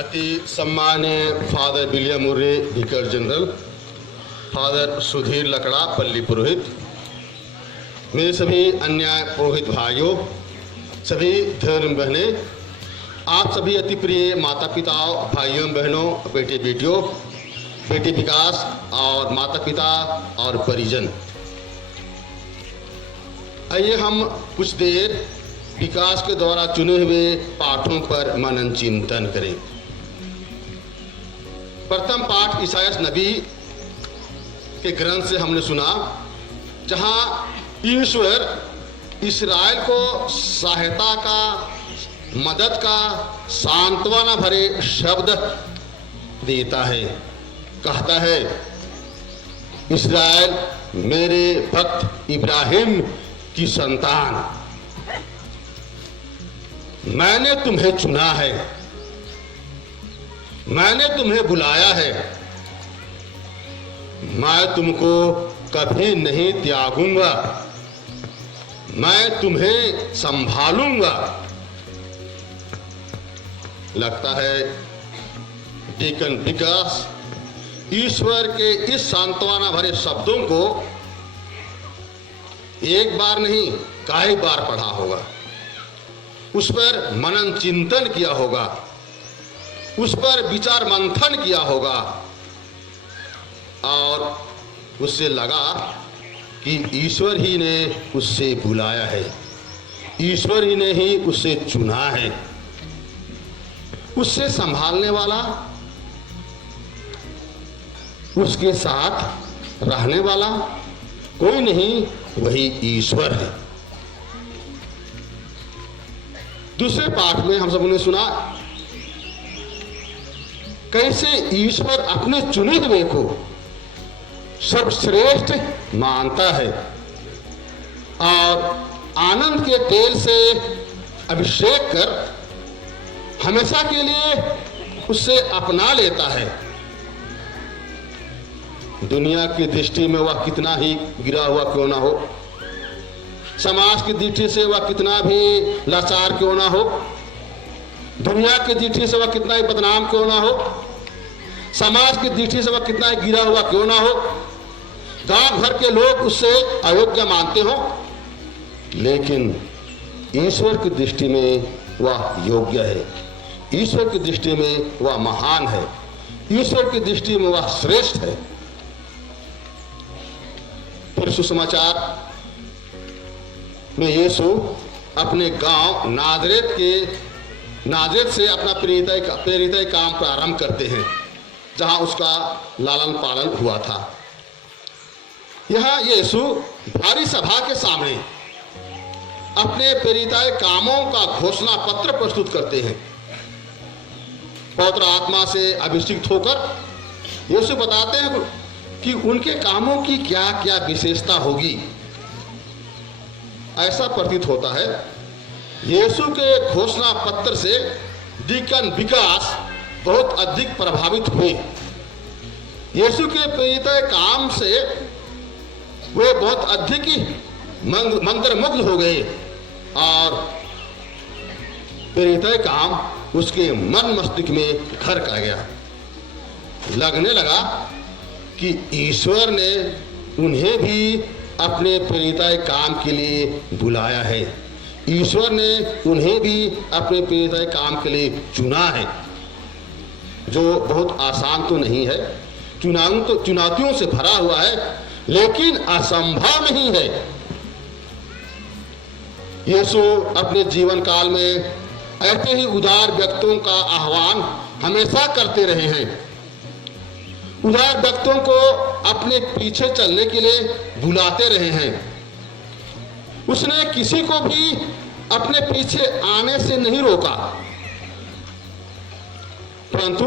अति सम्मानीय father William Murray विकार जनरल, फादर सुधीर लकड़ा पल्ली पुरोहित, मेरे सभी अन्य पुरोहित भाइयों, सभी धर्म बहनें, आप सभी अति प्रिय माता पिताओं, भाइयों बहनों, बेटे बेटियों, बेटी विकास और माता पिता और परिजन, आइए हम कुछ देर विकास के द्वारा चुने हुए पाठों पर मनन चिंतन करें। प्रथम पाठ इसायास नबी के ग्रंथ से हमने सुना, जहां ईश्वर इस्राएल को सहायता का, मदद का, सांत्वना भरे शब्द देता है। कहता है, इस्राएल मेरे भक्त इब्राहिम की संतान, मैंने तुम्हें चुना है, मैंने तुम्हें बुलाया है, मैं तुमको कभी नहीं त्यागूंगा, मैं तुम्हें संभालूंगा। लगता है डीकन विकास ईश्वर के इस सांत्वना भरे शब्दों को एक बार नहीं कई बार पढ़ा होगा, उस पर मनन चिंतन किया होगा, उस पर विचार मंथन किया होगा और उससे लगा कि ईश्वर ही ने उससे बुलाया है, ईश्वर ही ने ही उससे चुना है। उससे संभालने वाला, उसके साथ रहने वाला कोई नहीं, वही ईश्वर है। दूसरे पाठ में हम सबने सुना कैसे ईश्वर अपने चुने हुए को सर्वश्रेष्ठ मानता है और आनंद के तेल से अभिषेक कर हमेशा के लिए उससे अपना लेता है। दुनिया की दृष्टि में वह कितना ही गिरा हुआ क्यों ना हो, समाज की दृष्टि से वह कितना भी लाचार क्यों ना हो, दुनिया की दृष्टि से वह कितना ही बदनाम क्यों ना हो, समाज की दृष्टि से वह कितना ही गिरा हुआ क्यों ना हो, गांव भर के लोग उससे अयोग्य मानते हो, लेकिन ईश्वर की दृष्टि में वह योग्य है, ईश्वर की दृष्टि में वह महान है, ईश्वर की दृष्टि में वह श्रेष्ठ है। फिर सुसमाचार में यीशु अपने गांव नाजरेत से अपना प्रेरित काम प्रारंभ करते हैं, जहां उसका लालन पालन हुआ था। यहाँ यीशु भारी सभा के सामने अपने प्रेरित कामों का घोषणा पत्र प्रस्तुत करते हैं। पवित्र आत्मा से अभिषेक होकर यीशु बताते हैं कि उनके कामों की क्या क्या विशेषता होगी। ऐसा प्रतीत होता है यीशु के घोषणा पत्र से डीकन विकास बहुत अधिक प्रभावित हुए। यीशु के प्रेरित काम से वे बहुत अधिक ही मंत्रमुग्ध हो गए और प्रेरित काम उसके मन मस्तिष्क में घर कर गया। लगने लगा कि ईश्वर ने उन्हें भी अपने प्रेरित काम के लिए बुलाया है, ईश्वर ने उन्हें भी अपने प्रेरित काम के लिए चुना है, जो बहुत आसान तो नहीं है, चुनौतियों से भरा हुआ है, लेकिन असंभव नहीं है। यीशु अपने जीवन काल में ऐसे ही उदार व्यक्तियों का आह्वान हमेशा करते रहे हैं, उदार व्यक्तियों को अपने पीछे चलने के लिए बुलाते रहे हैं। उसने किसी को भी अपने पीछे आने से नहीं रोका, परंतु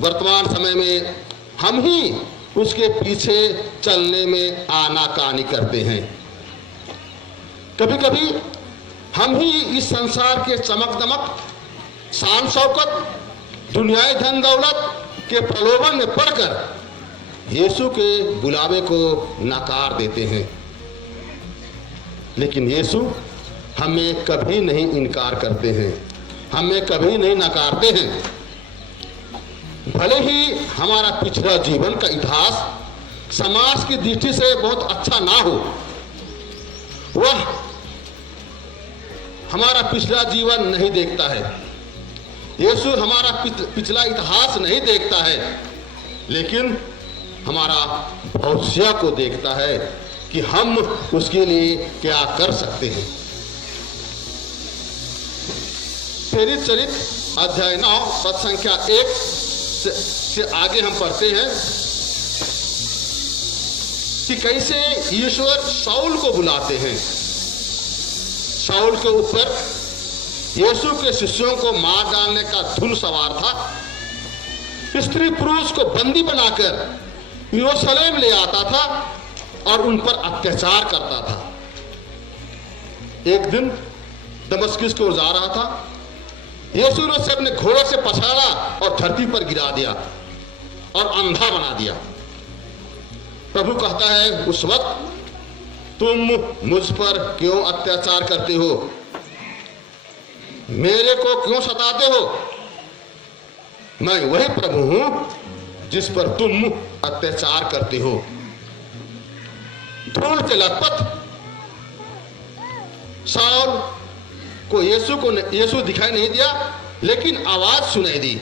वर्तमान समय में हम ही उसके पीछे चलने में आनाकानी करते हैं। कभी कभी हम ही इस संसार के चमक दमक, शान शौकत, दुनियाई धन दौलत के प्रलोभन में पड़कर यीशु के बुलावे को नकार देते हैं, लेकिन यीशु हमें कभी नहीं इनकार करते हैं, हमें कभी नहीं नकारते हैं। भले ही हमारा पिछला जीवन का इतिहास समाज की दृष्टि से बहुत अच्छा ना हो, वह हमारा पिछला जीवन नहीं देखता है। यीशु हमारा पिछला इतिहास नहीं देखता है, लेकिन हमारा भविष्य को देखता है कि हम उसके लिए क्या कर सकते हैं। प्रेरित चरित्र अध्याय 9 पद संख्या 1 से आगे हम पढ़ते हैं कि कैसे ईश्वर शाऊल को बुलाते हैं। शाऊल के ऊपर यीशु के शिष्यों को मार डालने का धुन सवार था। स्त्री पुरुष को बंदी बनाकर यरूशलेम ले आता था और उन पर अत्याचार करता था। एक दिन दमिश्क की ओर जा रहा था, यीशु ने उसे अपने घोड़े से पछाड़ा और धरती पर गिरा दिया और अंधा बना दिया। प्रभु कहता है उस वक्त, तुम मुझ पर क्यों अत्याचार करते हो, मेरे को क्यों सताते हो? मैं वही प्रभु हूं जिस पर तुम अत्याचार करते हो। धूल के लथपथ शाऊल को यीशु दिखाई नहीं दिया, लेकिन आवाज सुनाई दी।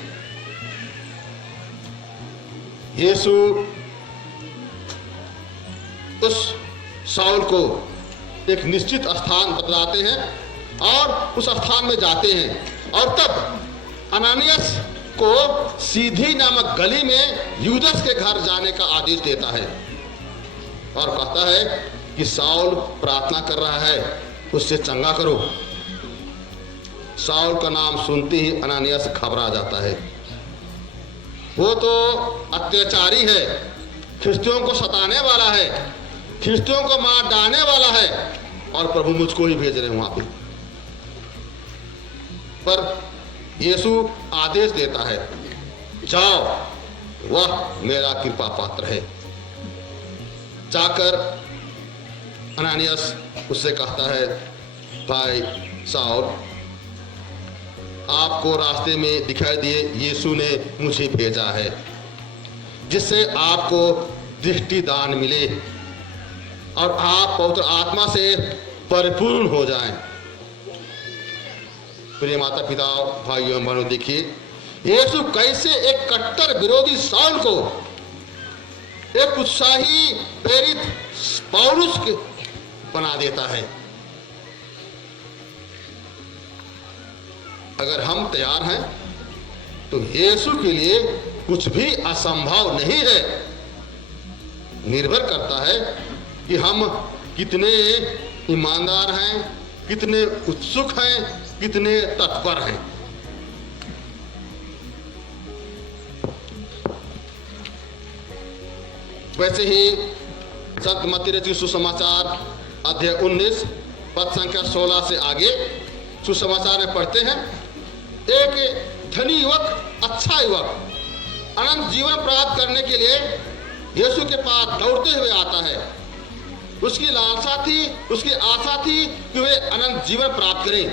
यीशु उस शाऊल को एक निश्चित स्थान बतलाते हैं और उस स्थान में जाते हैं, और तब अनानियास को सीधी नामक गली में यूदस के घर जाने का आदेश देता है और कहता है कि शाऊल प्रार्थना कर रहा है, उससे चंगा करो। शाऊल का नाम सुनते ही अनानियास घबरा जाता है। वो तो अत्याचारी है, ख्रिस्तियों को सताने वाला है, ख्रिस्तियों को मार डालने वाला है, और प्रभु मुझको ही भेज रहे हैं वहां पे। पर यीशु आदेश देता है, जाओ, वह मेरा कृपा पात्र है। जाकर अनानियास उससे कहता है, भाई शाऊल, आपको रास्ते में दिखाई दिए यीशु ने मुझे भेजा है, जिससे आपको दृष्टि दान मिले और आप पवित्र आत्मा से परिपूर्ण हो जाएं। प्रिय माता पिता, भाइयों बहनों, देखिए यीशु कैसे एक कट्टर विरोधी शाऊल को एक उत्साही प्रेरित पौलुस बना देता है। अगर हम तैयार हैं तो यीशु के लिए कुछ भी असंभव नहीं है। निर्भर करता है कि हम कितने ईमानदार हैं, कितने उत्सुक हैं, कितने तत्पर हैं। वैसे ही संत मत्ती रचित सुसमाचार अध्याय 19 पद संख्या 16 से आगे सुसमाचार में पढ़ते हैं, एक धनी युवक, अच्छा युवक अनंत जीवन प्राप्त करने के लिए यीशु के पास दौड़ते हुए आता है। उसकी लालसा थी, उसकी आशा थी कि वे अनंत जीवन प्राप्त करें।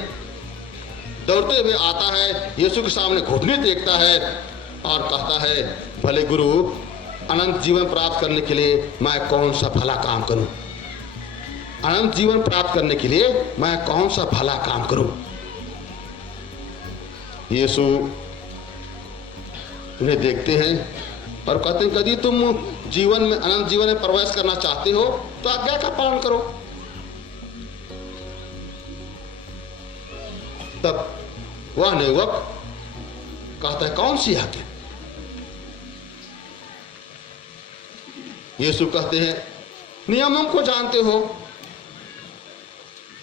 दौड़ते हुए आता है, यीशु के सामने घुटने टेकता है और कहता है, भले गुरु, अनंत जीवन प्राप्त करने के लिए मैं कौन सा भला काम करूं? अनंत जीवन प्राप्त करने के लिए मैं कौन सा भला काम करूं? यीशु उन्हें देखते हैं और कहते हैं, यदि तुम जीवन में, अनंत जीवन में प्रवेश करना चाहते हो तो आज्ञा का पालन करो। तब वह युवक कहता है, कौन सी आज्ञा? यीशु कहते हैं, नियमों को जानते हो,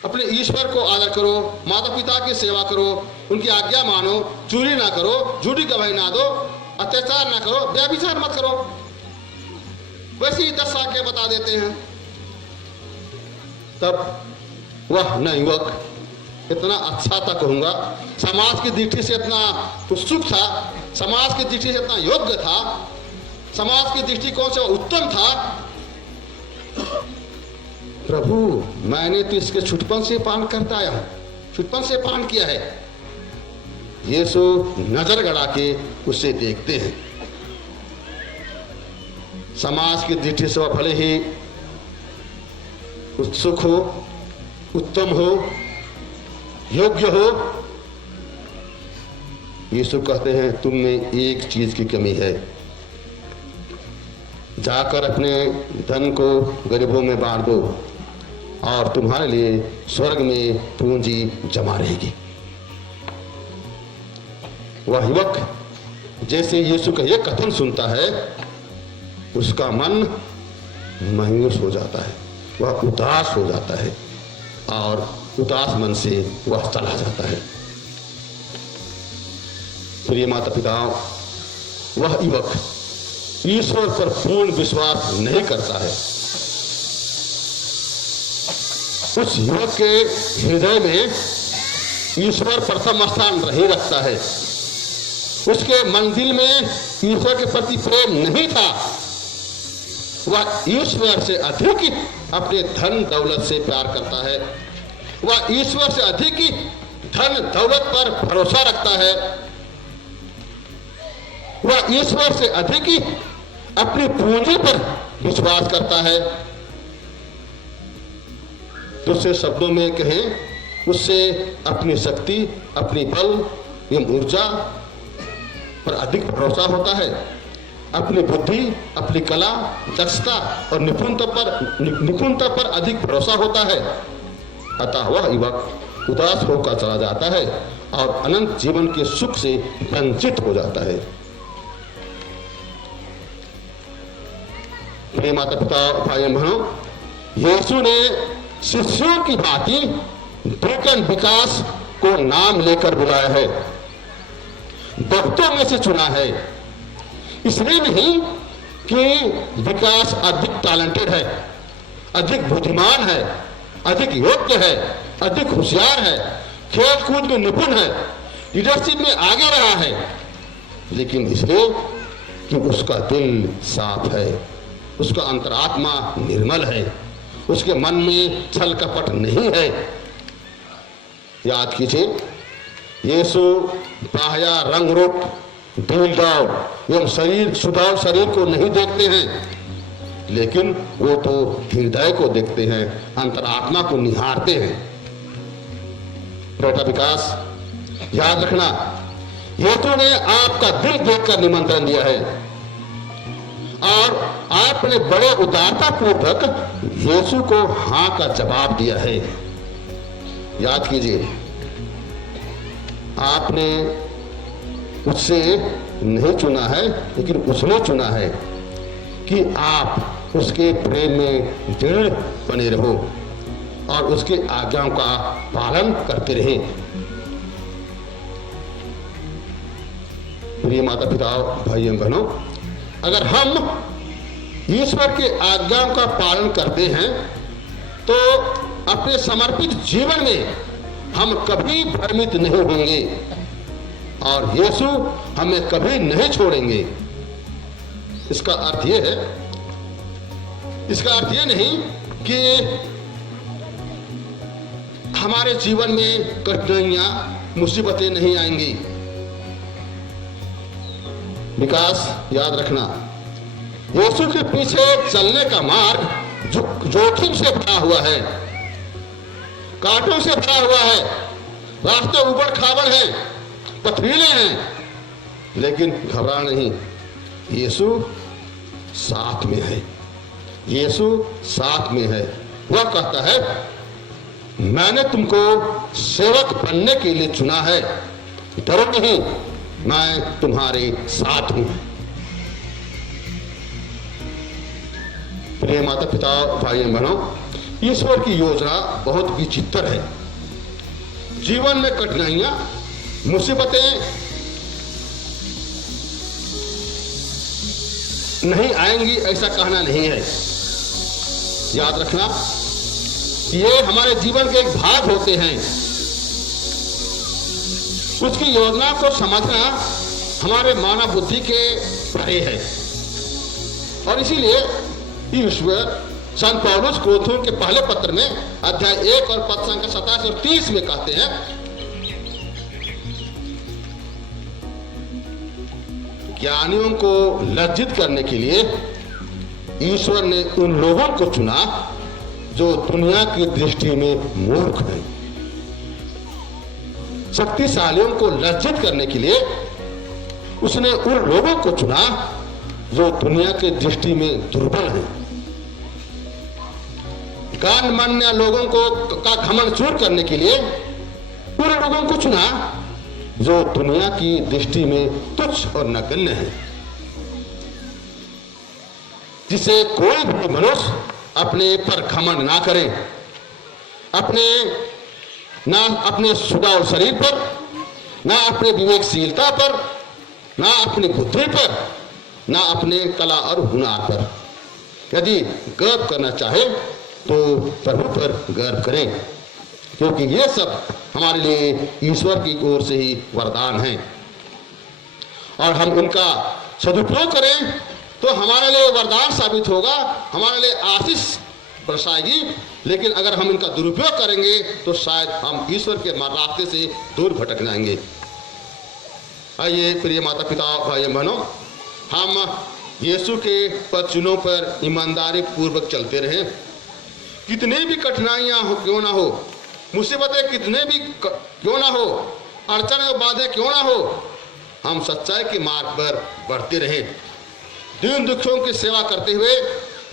अपने ईश्वर को आदर करो, माता पिता की सेवा करो, उनकी आज्ञा मानो, चोरी ना करो, झूठी गवाही ना दो, अत्याचार ना करो, व्यभिचार मत करो। वैसे ही 10 आज्ञा बता देते हैं। तब वह युवक इतना अच्छा था, कहूंगा समाज की दृष्टि से इतना उत्सुक था, समाज की दृष्टि से इतना योग्य था, समाज की दृष्टिकोण से उत्तम था। प्रभु, मैंने तो इसके छुटपन से पान करता आया हूं, छुटपन से पान किया है। यीशु नजर गड़ा के उसे देखते हैं समाज की दृष्टि से वह भले ही उत्सुक हो, उत्तम हो, योग्य हो, यीशु कहते हैं तुम में एक चीज की कमी है, जाकर अपने धन को गरीबों में बांट दो और तुम्हारे लिए स्वर्ग में पूंजी जमा रहेगी। वह युवक जैसे यीशु का यह कथन सुनता है, उसका मन मायूस हो जाता है, वह उदास हो जाता है और उदास मन से वह चला जाता है। प्रिय माता पिताओं, वह युवक ईश्वर पर पूर्ण विश्वास नहीं करता है। उस युवक के हृदय में ईश्वर प्रथम स्थान नहीं रखता है। उसके मंदिर में ईश्वर के प्रति प्रेम नहीं था। वह ईश्वर से अधिक अपने धन दौलत से प्यार करता है। वह ईश्वर से अधिक धन दौलत पर भरोसा रखता है। वह ईश्वर से अधिक अपनी पूंजी पर विश्वास करता है। दूसरे शब्दों में कहें, उससे अपनी शक्ति, अपनी बल एवं ऊर्जा पर अधिक भरोसा होता है। अपनी बुद्धि, अपनी कला, दक्षता और निपुणता पर अधिक भरोसा होता है। अतः वह युवक उदास होकर चला जाता है और अनंत जीवन के सुख से वंचित हो जाता है। प्रिय माता पिता, भाई बहनों, यीशु ने शिष्यों की भांति डिकन विकास को नाम लेकर बुलाया है, भक्तों में से चुना है। इसलिए नहीं कि विकास अधिक टैलेंटेड है, अधिक बुद्धिमान है, अधिक योग्य है, अधिक होशियार है, खेल कूद में निपुण है, लीडरशिप में आगे रहा है, लेकिन इसलिए कि उसका दिल साफ है, उसका अंतरात्मा निर्मल है, उसके मन में छल कपट नहीं है। याद कीजिए, यीशु बाह्य रंग रूप, ढील ढाल एवं सुडौल शरीर को नहीं देखते हैं, लेकिन वो तो हृदय को देखते हैं, अंतरात्मा को निहारते हैं। बेटा विकास, याद रखना, यीशु ने आपका दिल देखकर निमंत्रण दिया है और आपने बड़े उदारता पूर्वक यीशु को हां का जवाब दिया है। याद कीजिए, आपने उससे नहीं चुना है, लेकिन उसने चुना है कि आप उसके प्रेम में दृढ़ बने रहो और उसके आज्ञाओं का पालन करते रहें। प्रिय माता पिता, भाइयों बहनों, अगर हम ईश्वर के आज्ञाओं का पालन करते हैं तो अपने समर्पित जीवन में हम कभी भ्रमित नहीं होंगे और यीशु हमें कभी नहीं छोड़ेंगे। इसका अर्थ यह है, इसका अर्थ यह नहीं कि हमारे जीवन में कठिनाइयां, मुसीबतें नहीं आएंगी। विकास, याद रखना, यीशु के पीछे चलने का मार्ग जोखिम से भरा हुआ है, कांटों से भरा हुआ है, रास्ते उबड़ खाबड़ हैं, पथरीले हैं, लेकिन घबरा नहीं, यीशु साथ में है, यीशु साथ में है। वह कहता है, मैंने तुमको सेवक बनने के लिए चुना है, डरो नहीं, मैं तुम्हारे साथ हूं। प्रिय माता पिता, भाई बहनों, ईश्वर की योजना बहुत विचित्र है। जीवन में कठिनाइयां, मुसीबतें नहीं आएंगी ऐसा कहना नहीं है। याद रखना, ये हमारे जीवन के एक भाग होते हैं। उसकी योजना को समझना हमारे मानव बुद्धि के परे है और इसीलिए ईश्वर संत पौलुस कोरिन्थियों के पहले पत्र में अध्याय 1 और पद संख्या 27 और 30 में कहते हैं, ज्ञानियों को लज्जित करने के लिए ईश्वर ने उन लोगों को चुना जो दुनिया की दृष्टि में मूर्ख हैं। शक्तिशालियों को लज्जित करने के लिए उसने उन लोगों को चुना जो दुनिया की दृष्टि में दुर्बल हैं। गणमान्य लोगों को का घमंड चूर करने के लिए उन लोगों को चुना जो दुनिया की दृष्टि में तुच्छ और नगण्य है, जिसे कोई भी मनुष्य अपने पर घमंड ना करे, ना अपने सुडौल शरीर पर, ना अपने विवेकशीलता पर, ना अपनी बुद्धि पर, ना अपने कला और हुनर पर। यदि गर्व करना चाहे तो प्रभु पर गर्व करें, क्योंकि ये सब हमारे लिए ईश्वर की ओर से ही वरदान हैं और हम उनका सदुपयोग करें तो हमारे लिए वरदान साबित होगा, हमारे लिए आशीष बरसाएगी। लेकिन अगर हम इनका दुरुपयोग करेंगे तो शायद हम ईश्वर के रास्ते से दूर भटक जाएंगे। आइए प्रिय माता पिता भाई बहनों, हम यीशु के वचनों पर ईमानदारी पूर्वक चलते रहें। कितने भी कठिनाइयां हो क्यों ना हो, मुसीबतें कितने भी क्यों ना हो, अड़चन और बाधे क्यों ना हो, हम सच्चाई के मार्ग पर बढ़ते रहें। दीन दुखियों की सेवा करते हुए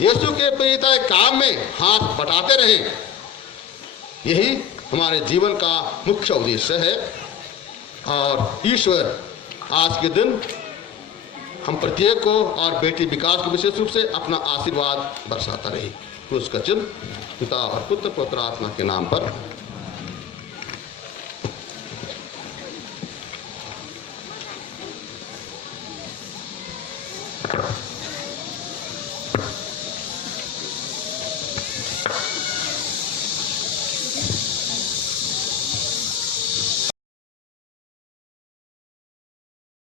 यीशु के प्रियता काम में हाथ बटाते रहें। यही हमारे जीवन का मुख्य उद्देश्य है और ईश्वर आज के दिन हम प्रत्येक को और बेटी विकास को विशेष रूप से अपना आशीर्वाद बरसाता रहे। उसका चिन्ह पिता और पुत्र पवित्र आत्मा के नाम पर